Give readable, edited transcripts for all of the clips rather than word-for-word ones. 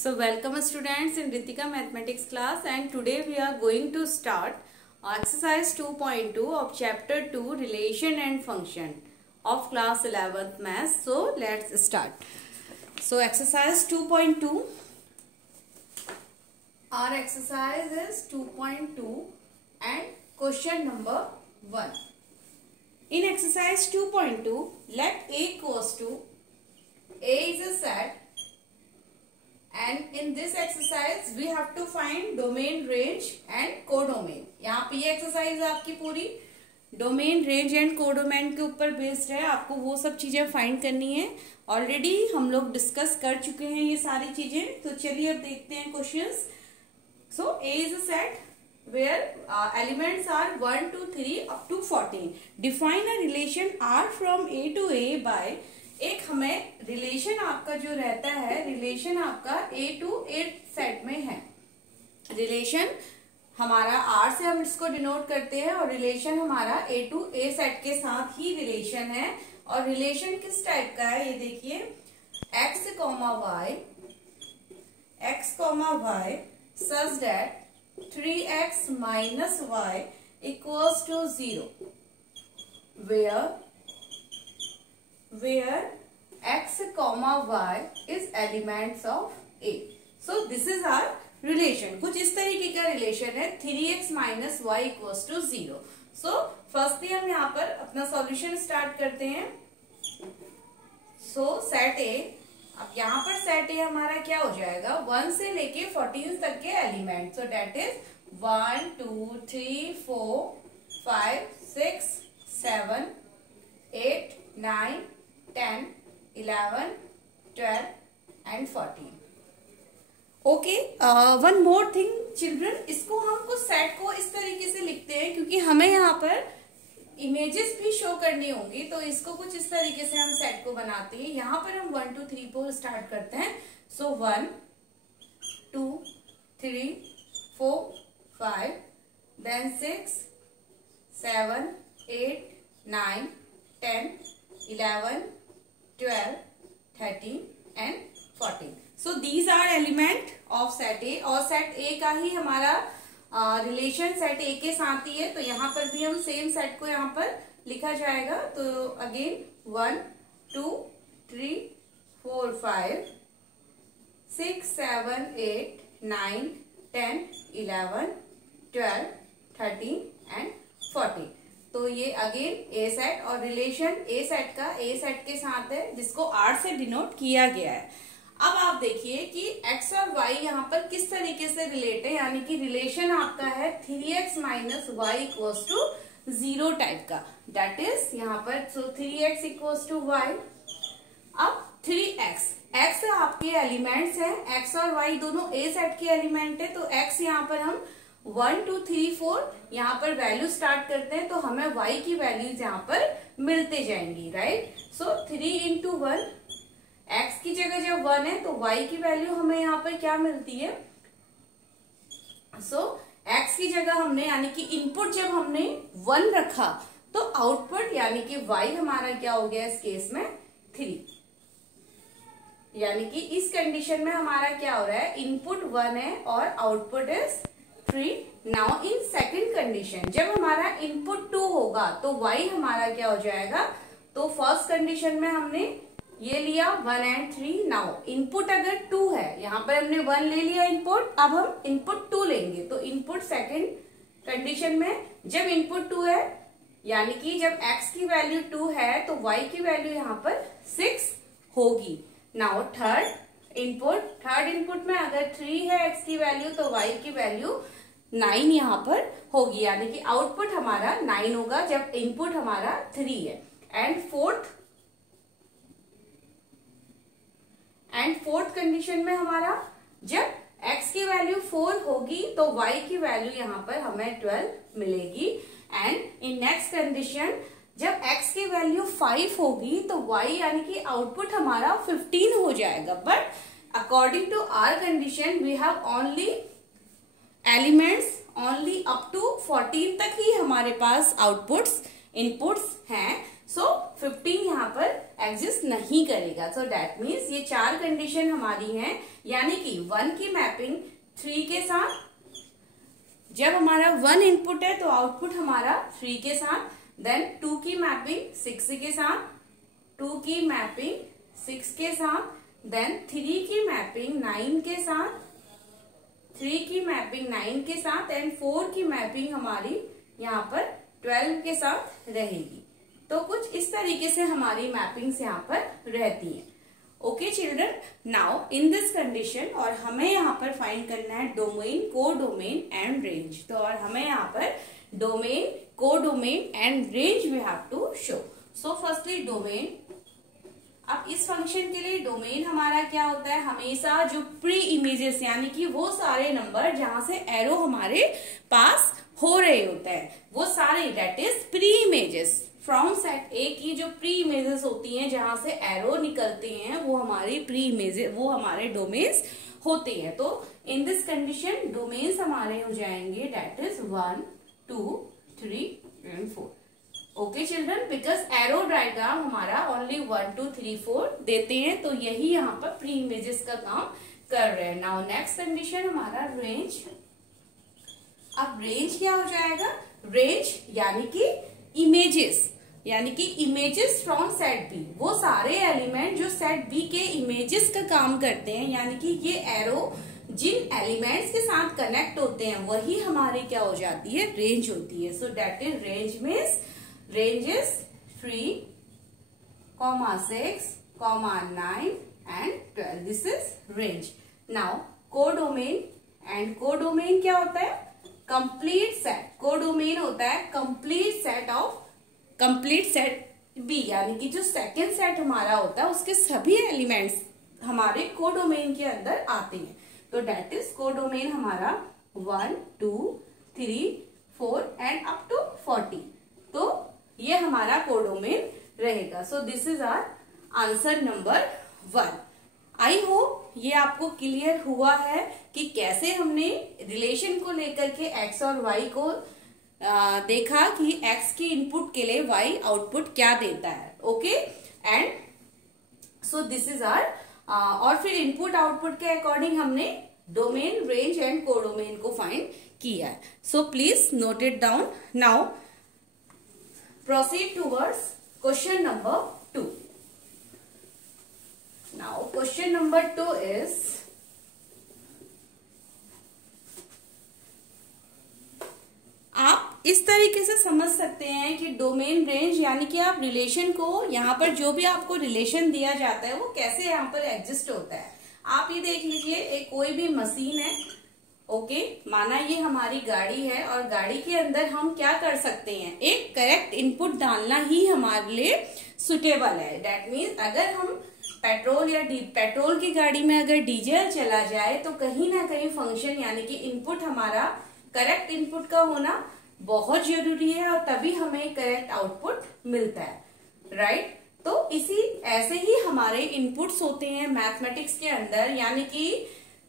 So welcome students in Ritika mathematics class, and today we are going to start exercise 2.2 of chapter 2 relation and function of class 11th math. So let's start. So exercise 2.2, our exercise is 2.2 and question number 1. In exercise 2.2, let A equals to A is a set. And in this exercise we have to find domain, range and codomain. यहाँ पे ये exercise आपकी पूरी domain, range and codomain के ऊपर based है. आपको वो सब चीजें फाइंड करनी है. ऑलरेडी हम लोग डिस्कस कर चुके हैं ये सारी चीजें. तो चलिए अब देखते हैं questions. So A is a set where elements are 1 to 3 up to 14. Define a relation R from A to A by, एक हमें रिलेशन आपका जो रहता है, रिलेशन आपका A to A सेट में है. रिलेशन हमारा R से हम इसको डिनोट करते हैं और रिलेशन हमारा A to A सेट के साथ ही रिलेशन है. और रिलेशन किस टाइप का है ये देखिए, x comma y such that 3x minus y equals to 0 where x comma y is elements of A. So this is our relation. कुछ इस तरीके का रिलेशन है. 3x minus y equals to 0. So firstly हम यहाँ पर अपना solution start करते हैं. So सेट A, अब यहाँ पर सेट ए हमारा क्या हो जाएगा, 1 से लेके 14 तक के element. So that is 1 2 3 4 5 6 7 8 9 10 11 12 and 14. Okay, one more thing children, इसको हमको सेट को इस तरीके से लिखते हैं क्योंकि हमें यहाँ पर इमेजेस भी शो करनी होंगी. तो इसको कुछ इस तरीके से हम सेट को बनाते हैं. यहाँ पर हम 1 2 3 4 स्टार्ट करते हैं. So 1 2 3 4 5 then 6 7 8 9 10 11 12 13 and 14. So these are element of set A. और सेट ए का ही हमारा रिलेशन सेट ए के साथ ही है. तो यहाँ पर भी हम सेम सेट को यहाँ पर लिखा जाएगा. तो अगेन 1 2 3 4 5 6 7 8 9 10 11 12 13 एंड 14. तो ये अगेन ए सेट और रिलेशन ए सेट का ए सेट के साथ है जिसको आर से डिनोट किया गया है. अब आप देखिए कि x और y यहाँ पर किस तरीके से रिलेट है, यानी कि रिलेशन आपका है 3x minus Y equals to 0 type का. दैट इज यहाँ पर सो 3x इक्वल्स टू वाई. अब 3x आपके एलिमेंट्स हैं, x और y दोनों a सेट के एलिमेंट है. तो x यहाँ पर हम 1 2 3 4 यहाँ पर वैल्यू स्टार्ट करते हैं. तो हमें y की वैल्यूज यहाँ पर मिलते जाएंगी, राइट. सो 3 इंटू 1, x की जगह जब 1 है तो y की वैल्यू हमें यहाँ पर क्या मिलती है. सो x की जगह हमने यानी कि इनपुट जब हमने 1 रखा तो आउटपुट यानी कि y हमारा क्या हो गया इस केस में 3. यानी कि इस कंडीशन में हमारा क्या हो रहा है, इनपुट 1 है और output is 3. Now in second condition जब हमारा इनपुट 2 होगा तो y हमारा क्या हो जाएगा. तो फर्स्ट कंडीशन में हमने ये लिया 1 एंड 3. नाउ इनपुट अगर 2 है, यहाँ पर हमने 1 ले लिया इनपुट, अब हम इनपुट 2 लेंगे. तो इनपुट सेकंड कंडीशन में जब इनपुट 2 है यानी कि जब x की वैल्यू 2 है तो y की वैल्यू यहाँ पर 6 होगी. नाउ थर्ड इनपुट में अगर 3 है x की वैल्यू तो y की वैल्यू 9 यहाँ पर होगी. यानी कि आउटपुट हमारा 9 होगा जब इनपुट हमारा 3 है. एंड फोर्थ कंडीशन में हमारा जब x की वैल्यू 4 होगी तो y की वैल्यू यहाँ पर हमें 12 मिलेगी. एंड इन नेक्स्ट कंडीशन जब x की वैल्यू 5 होगी तो y यानी कि आउटपुट हमारा 15 हो जाएगा. But according to our condition we have only elements only up to 14 तक ही हमारे पास आउटपुट्स इनपुट्स हैं. सो 15 यहाँ पर एग्जिस्ट नहीं करेगा। सो दैट मीन्स ये 4 कंडीशन हमारी हैं, यानी कि 1 की मैपिंग 3 के साथ, जब हमारा 1 इनपुट है तो आउटपुट हमारा 3 के साथ, देन 2 की मैपिंग 6 के साथ, 2 की मैपिंग 6 के साथ, देन 3 की मैपिंग 9 के साथ, 3 की मैपिंग 9 के साथ, एंड 4 की मैपिंग हमारी यहाँ पर 12 के साथ रहेगी। तो कुछ इस तरीके से हमारी मैपिंग्स यहाँ पर रहती हैं। Okay children, now in this condition, और हमें यहाँ पर फाइंड करना है domain, codomain and range. तो और हमें यहाँ पर domain, codomain and range we have to show. So firstly domain. अब इस फंक्शन के लिए डोमेन हमारा क्या होता है, हमेशा जो प्री इमेजेस यानी कि वो सारे नंबर जहां से एरो हमारे पास हो रहे होते हैं, वो सारे, that is pre images from set ए की जो प्री इमेजेस होती हैं जहां से एरो निकलते हैं, वो हमारी प्री इमेजेस, वो हमारे डोमेन्स होते हैं। तो इन दिस कंडीशन डोमेन्स हमारे हो जाएंगे that is 1, 2, 3 and 4। Okay children, because arrow diagram हमारा ओनली 1, 2, 3, 4 देते हैं, तो यही यहाँ पर प्री इमेजेस का काम कर रहे हैं। नाउ नेक्स्ट कंडीशन हमारा रेंज। अब रेंज क्या हो जाएगा, रेंज यानी कि इमेजेस, यानी कि इमेजेस फ्रॉम सेट बी, वो सारे एलिमेंट जो सेट बी के इमेजेस का काम करते हैं, यानी कि ये एरो जिन एलिमेंट्स के साथ कनेक्ट होते हैं वही हमारी क्या हो जाती है, रेंज होती है। So that is range means range is 3, 6, 9 and 12. This is range. Now codomain, and codomain क्या होता है, complete set. codomain होता है complete set of complete set B, यानी कि जो सेकेंड सेट हमारा होता है उसके सभी एलिमेंट्स हमारे कोडोमेन के अंदर आते हैं। तो दैट इज कोडोमेन हमारा 1, 2, 3, 4 एंड अप टू 40। तो ये हमारा कोडोमेन रहेगा। So this is our answer number 1। I hope ये आपको क्लियर हुआ है कि कैसे हमने रिलेशन को लेकर के x और y को देखा कि x की इनपुट के लिए y आउटपुट क्या देता है। Okay, and so this is our और फिर इनपुट आउटपुट के अकॉर्डिंग हमने डोमेन, रेंज एंड कोडोमेन को फाइंड किया है। So please note it down. Now proceed towards question number 2. Now question number 2 is, आप इस तरीके से समझ सकते हैं कि डोमेन, रेंज यानी कि आप रिलेशन को, यहाँ पर जो भी आपको रिलेशन दिया जाता है वो कैसे यहाँ पर एग्जिस्ट होता है। आप ये देख लीजिए, एक कोई भी मशीन है, ओके, माना ये हमारी गाड़ी है और गाड़ी के अंदर हम क्या कर सकते हैं, एक करेक्ट इनपुट डालना ही हमारे लिए सुटेबल है। दैट मीन्स अगर हम पेट्रोल या पेट्रोल की गाड़ी में अगर डीजल चला जाए तो कहीं ना कहीं फंक्शन यानी कि इनपुट हमारा करेक्ट इनपुट का होना बहुत जरूरी है, और तभी हमें करेक्ट आउटपुट मिलता है, राइट। तो इसी ऐसे ही हमारे इनपुट्स होते हैं मैथमेटिक्स के अंदर, यानी कि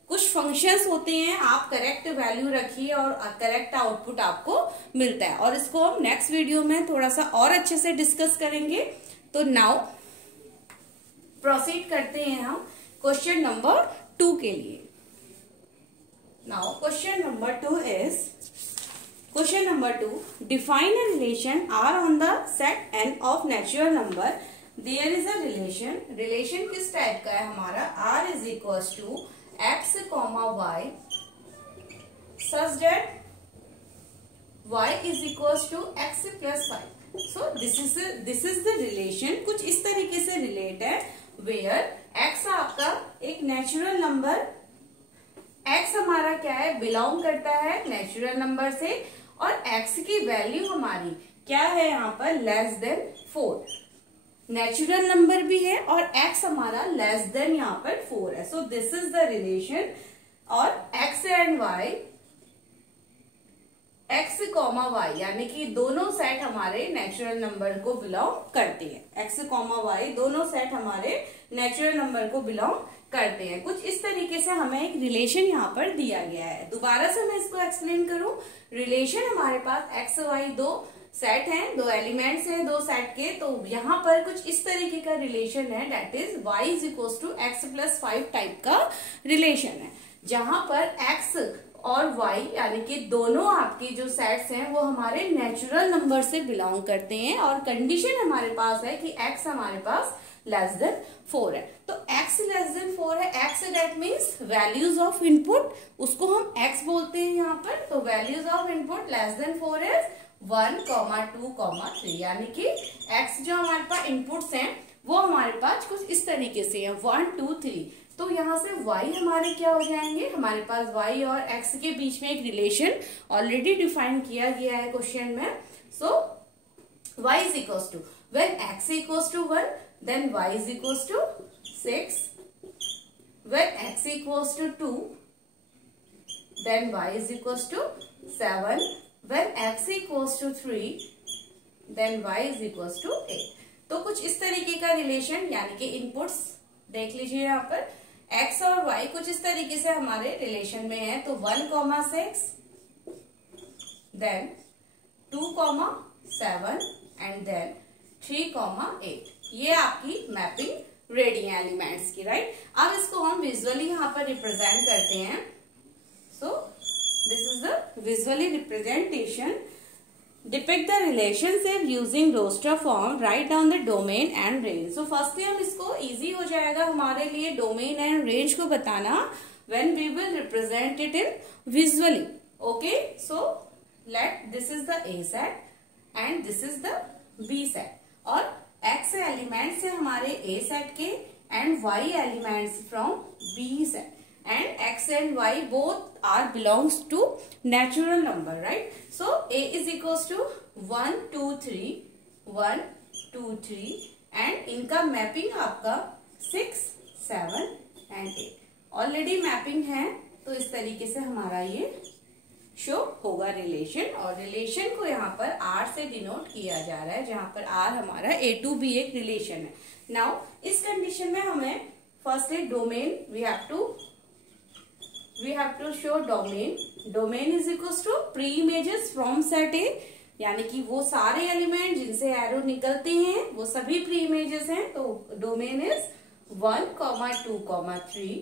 कुछ फंक्शंस होते हैं, आप करेक्ट वैल्यू रखिए और करेक्ट आउटपुट आपको मिलता है, और इसको हम नेक्स्ट वीडियो में थोड़ा सा और अच्छे से डिस्कस करेंगे। तो नाउ प्रोसीड करते हैं हम क्वेश्चन नंबर 2 के लिए। नाउ क्वेश्चन नंबर 2 इज, question number 2, define a relation R on the set N of natural number. There is a relation, relation किस टाइप का है हमारा, R is equal to x, y such that y is equals to x plus 5. So this is the relation, कुछ इस तरीके से relate है, where x आपका एक नेचुरल नंबर, x हमारा क्या है, बिलोंग करता है नेचुरल नंबर से, और x की वैल्यू हमारी क्या है यहाँ पर, लेस देन 4। नेचुरल नंबर भी है और x हमारा लेस देन यहाँ पर 4 है। सो दिस इज द रिलेशन, और x and y, x, y यानी कि दोनों सेट हमारे नेचुरल नंबर को बिलोंग करते हैं। x, y दोनों सेट हमारे नेचुरल नंबर को बिलोंग करते हैं। कुछ इस तरीके से हमें एक रिलेशन यहाँ पर दिया गया है। दोबारा से मैं इसको एक्सप्लेन करूं, रिलेशन हमारे पास x, y दो सेट हैं, दो एलिमेंट्स हैं दो सेट के, तो यहाँ पर कुछ इस तरीके का रिलेशन है, that is y is equal to x plus 5 type का रिलेशन है, जहां पर x और y यानी कि दोनों आपके जो सेट्स हैं वो हमारे नेचुरल नंबर से बिलोंग करते हैं, और कंडीशन हमारे पास है कि x हमारे पास लेस देन 4 है। तो x लेस देन 4 है, x that means values of input, उसको हम x बोलते हैं यहाँ पर। तो values of input less than 4 is 1, 2, 3, यानी कि x जो हमारे पास इनपुट्स हैं वो हमारे पास कुछ इस तरीके से है 1, 2, 3। तो यहाँ से y हमारे क्या हो जाएंगे, हमारे पास y और x के बीच में एक रिलेशन ऑलरेडी डिफाइन किया गया है क्वेश्चन में। So y is equal to when x equal to 1 then y is equals to 6, when x equals to 2 then y is equals to 7, when x equals to 3 then y is equals to 8। तो कुछ इस तरीके का relation, यानी कि inputs देख लीजिए यहाँ पर x और y कुछ इस तरीके से हमारे रिलेशन में है। तो 1,6 then 2,7 and then 3,8, ये आपकी मैपिंग रेडी है एलिमेंट्स की, राइट। अब इसको हम विजुअली यहाँ पर रिप्रेजेंट करते हैं। So this is the visually representation, depict the relationship using roster form, right down the domain and range. So firstly हम इसको इजी हो जाएगा हमारे लिए डोमेन एंड रेंज को बताना when we will represent it in visually. Okay, so let this is the A set and this is the B set, और x elements है हमारे a सेट के and y elements from b set, and x and y both are belongs to natural number, right. So a is equals to 1, 2, 3, 1, 2, 3 and इनका mapping आपका 6, 7 and 8 already mapping है। तो इस तरीके से हमारा ये शो होगा रिलेशन, और रिलेशन को यहाँ पर R से डिनोट किया जा रहा है, जहां पर R हमारा A to B एक रिलेशन है। नाउ इस कंडीशन में हमें firstly domain we have to show domain is equal to pre images from set A, यानी कि वो सारे एलिमेंट जिनसे एरो निकलते हैं वो सभी प्री इमेजेस हैं। तो domain is 1, 2, 3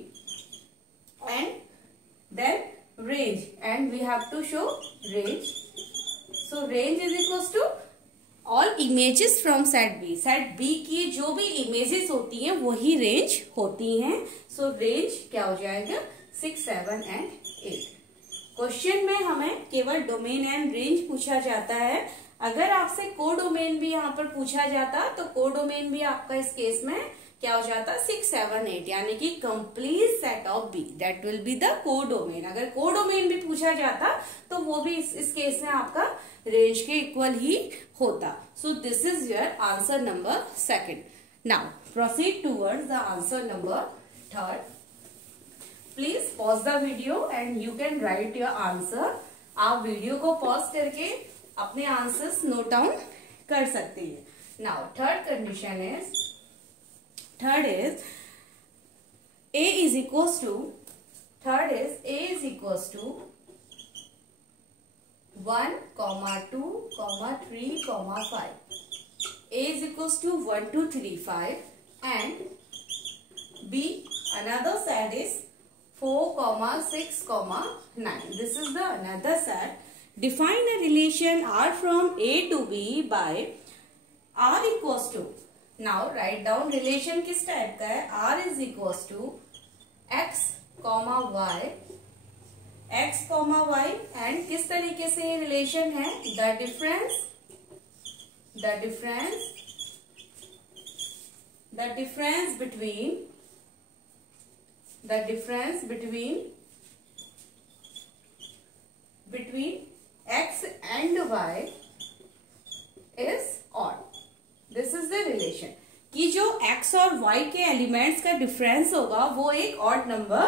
and then range, and we have to show range. So range is equals to all images from set B. set B की जो भी images होती हैं वही range होती हैं। So range क्या हो जाएगा 6, 7 and 8। क्वेश्चन में हमें केवल डोमेन एंड रेंज पूछा जाता है। अगर आपसे कोडोमेन भी यहाँ पर पूछा जाता तो कोडोमेन भी आपका इस केस में क्या हो जाता 6, 7, 8, यानी कि complete set of B, that will be the codomain. अगर कोडोमेन भी पूछा जाता तो वो भी इस केस में आपका रेंज के इक्वल ही होता। सो this is your answer number 2। Now proceed towards the answer number 3। Please pause the video and you can write your answer. आप वीडियो को पॉज करके अपने आंसर्स नोट डाउन कर सकते हैं। Now third condition is, third is a is equals to 1, 2, 3, 5. A is equals to 1, 2, 3, 5 and B another set is 4, 6, 9. This is the another set. Define a relation R from A to B by R equals to, now write down relation किस type का है, R is equals to x, y and किस तरीके से ये relation है, the difference between x and y is odd. This is the relation कि जो x और y के एलिमेंट्स का डिफरेंस होगा वो एक ऑड नंबर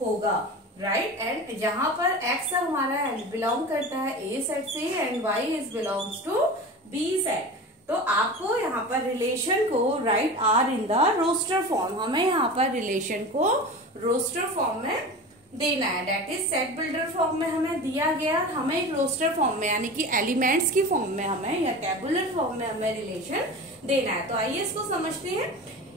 होगा, राइट। एंड जहां पर x हमारा बिलोंग करता है A सेट से and y is belongs to B set, तो आपको यहाँ पर रिलेशन को right R in the roster form, हमें यहाँ पर रिलेशन को रोस्टर फॉर्म में देना है, that is set builder form में हमें दिया गया, हमें एक रोस्टर फॉर्म में यानी कि एलिमेंट्स की फॉर्म में हमें या टेबुलर फॉर्म में हमें रिलेशन देना है। तो आइए इसको समझते हैं।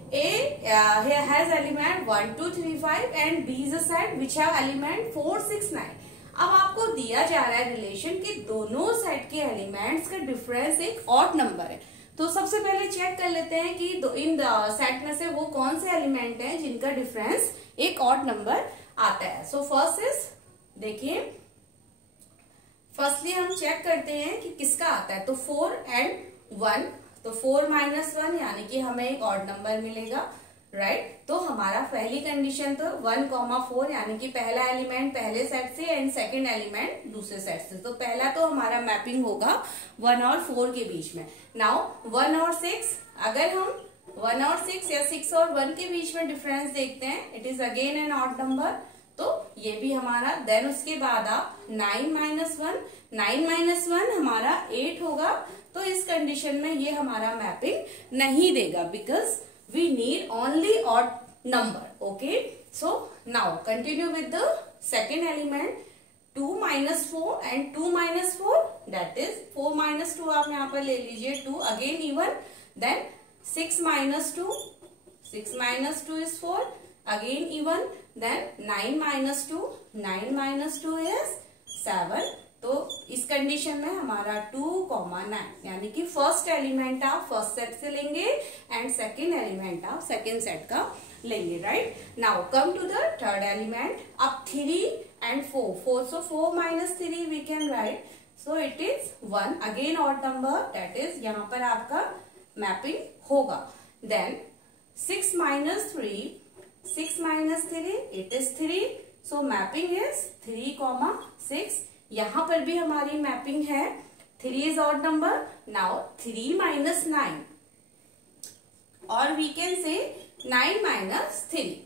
A has element 1 2 3 5 and B is a set which have element 4 6 9। अब आपको दिया जा रहा है रिलेशन कि दोनों सेट के एलिमेंट्स का डिफरेंस एक ऑड नंबर है। तो सबसे पहले चेक कर लेते हैं कि इन सेट में से वो कौन से एलिमेंट हैं जिनका डिफरेंस एक ऑड नंबर आता है। सो फर्स्ट इज, देखिए फर्स्टली हम चेक करते हैं कि किसका आता है। तो 4 and 1, तो 4 minus 1 यानी कि हमें एक ऑड नंबर मिलेगा, राइट। तो हमारा पहली कंडीशन तो 1, 4 यानी कि पहला एलिमेंट पहले सेट से एंड सेकंड एलिमेंट दूसरे सेट से। तो पहला तो हमारा मैपिंग होगा 1 और 4 के बीच में। नाउ 1 और 6, अगर हम 1 और 6 या 6 और 1 के बीच में डिफरेंस देखते हैं, it is again an odd number, तो ये भी हमारा। देन उसके बाद आप 9 minus 1, 9 minus 1 हमारा 8 होगा। तो इस कंडीशन में ये हमारा मैपिंग नहीं देगा because we need only odd number. Okay, so now continue with the second element 2 minus 4 and 2 minus 4 that is 4 minus 2 आप यहाँ पर ले लीजिए 2 again even, then 6 minus 2, 6 minus 2 is 4 again even, then 9 minus 2, 9 minus 2 is 7। तो इस condition में हमारा 2, 9 यानी कि फर्स्ट एलिमेंट आप फर्स्ट सेट से लेंगे एंड सेकेंड एलिमेंट आप सेकेंड सेट का लेंगे, right. Now come to the third element. अब 3 and 4, so 4 minus 3 we can write, so it is 1 again odd number, that is यहाँ पर आपका मैपिंग होगा। then 6 minus 3, 6 minus 3 it is 3, so mapping is 3, 6। यहाँ पर भी हमारी मैपिंग है, 3 is odd number। now 3 minus 9 or we can say 9 minus 3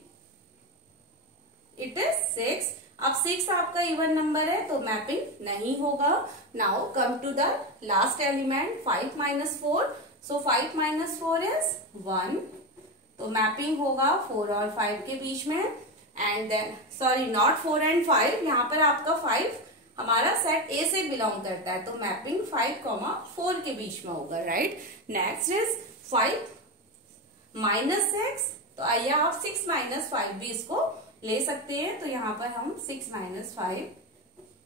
it is 6। अब 6 आपका इवन नंबर है तो मैपिंग नहीं होगा। Now come to the last element 5 minus 4, so 5 minus 4 is 1, तो मैपिंग होगा 4 और 5 के बीच में। And then sorry not 4 and 5, यहाँ पर आपका 5 हमारा सेट ए से बिलोंग करता है, तो मैपिंग 5, 4 के बीच में होगा, राइट। नेक्स्ट इज 5 minus 6, तो आइए आप 6 minus 5 भी इसको ले सकते हैं। तो यहाँ पर हम 6 minus 5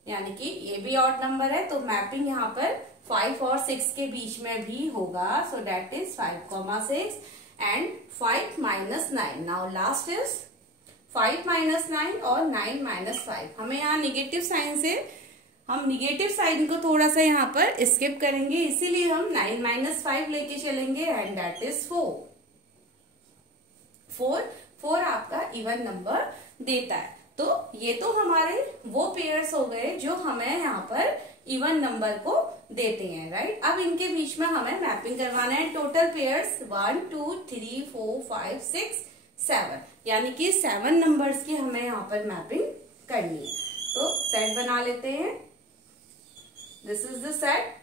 यानी कि ये भी ऑड नंबर है, तो मैपिंग यहाँ पर 5 और 6 के बीच में भी होगा। So that is 5, 6 and 5 minus 9। Now last is 5 minus 9 और 9 minus 5। हमें यहाँ निगेटिव साइन से, हम निगेटिव साइन को थोड़ा सा यहाँ पर स्किप करेंगे, इसीलिए हम 9 minus 5 लेके चलेंगे एंड दैट इज 4 आपका इवन नंबर देता है। तो ये तो हमारे वो पेयर्स हो गए जो हमें यहाँ पर इवन नंबर को देते हैं, राइट। अब इनके बीच में हमें मैपिंग करवाना है। टोटल पेयर्स 1 2 3 4 5 6 7 यानी कि 7 नंबर्स की हमें यहाँ पर मैपिंग करनी है। तो सेट बना लेते हैं, दिस इज द सेट।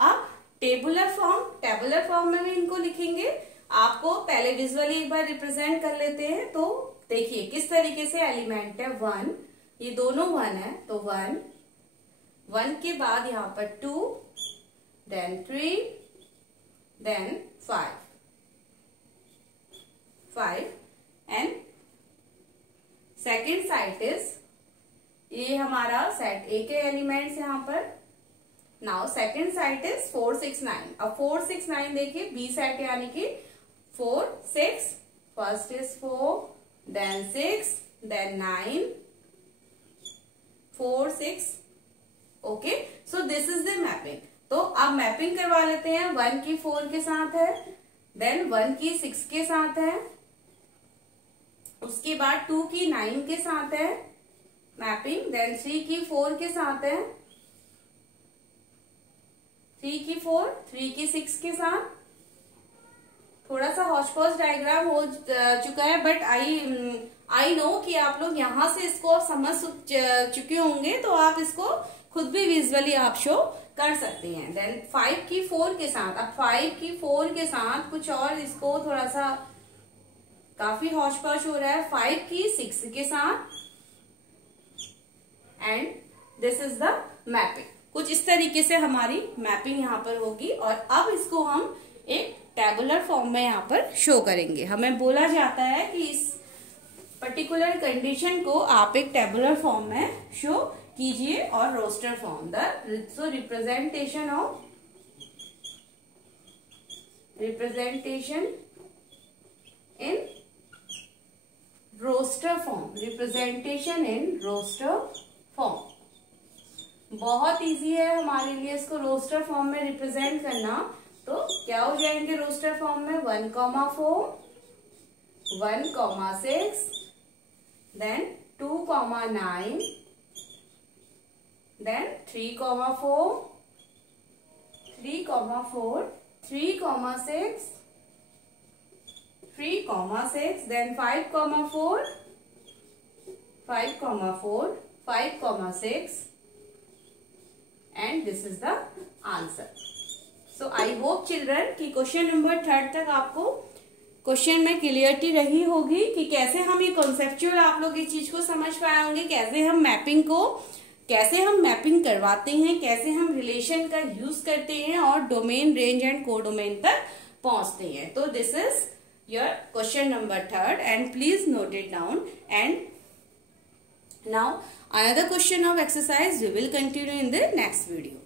अब टेबुलर फॉर्म में भी इनको लिखेंगे। आपको पहले विजुअली एक बार रिप्रेजेंट कर लेते हैं। तो देखिए किस तरीके से एलिमेंट है 1, ये दोनों 1 है, तो 1 के बाद यहाँ पर 2, then 3, then 5 and second side is, ये हमारा सेट ए के एलिमेंट्स यहाँ पर। Now second side is 4 6 9। अब 4 6 9 देखिए बी सेट यानी कि 4 6, first is 4 then 6 then 9 4 6। Okay, so this is the mapping. तो अब मैपिंग करवा लेते हैं। 1 की 4 के साथ है, देन 1 की 6 के साथ है, उसके बाद 2 की 9 के साथ है मैपिंग, देन 3 की 4 के साथ है, 3 की 4, 3 की 6 के साथ। थोड़ा सा हॉचपॉच डायग्राम हो चुका है, बट आई नो कि आप लोग यहाँ से इसको समझ चुके होंगे, तो आप इसको खुद भी विजुअली आप शो कर सकते हैं। देन 5 की 4 के साथ, अब 5 की 4 के साथ कुछ और, इसको थोड़ा सा काफी हॉचपॉच हो रहा है। 5 की 6 के साथ, and this is the mapping. कुछ इस तरीके से हमारी मैपिंग यहाँ पर होगी और अब इसको हम एक टेबुलर फॉर्म में यहाँ पर शो करेंगे। हमें बोला जाता है कि इस पर्टिकुलर कंडीशन को आप एक टेबुलर फॉर्म में शो कीजिए और roster form so representation in roster form. बहुत इजी है हमारे लिए इसको रोस्टर फॉर्म में रिप्रेजेंट करना। तो क्या हो जाएंगे रोस्टर फॉर्म में 1,4, 1,6, then 2,9, then 3,4, 3,4, 3,6, 3,6, then 5,4, 5,4, 5,6, and this is the answer. So I hope children कि क्वेश्चन नंबर 3 तक आपको क्वेश्चन में क्लियरिटी रही होगी कि कैसे हम ये कॉन्सेप्चुअल आप लोग इस चीज को समझ पाए होंगे, कैसे हम मैपिंग करवाते हैं, कैसे हम रिलेशन का यूज करते हैं और डोमेन, रेंज एंड कोडोमेन तक पहुंचते हैं। तो this is your question number 3 and please note it down. And now another question of exercise we will continue in the next video.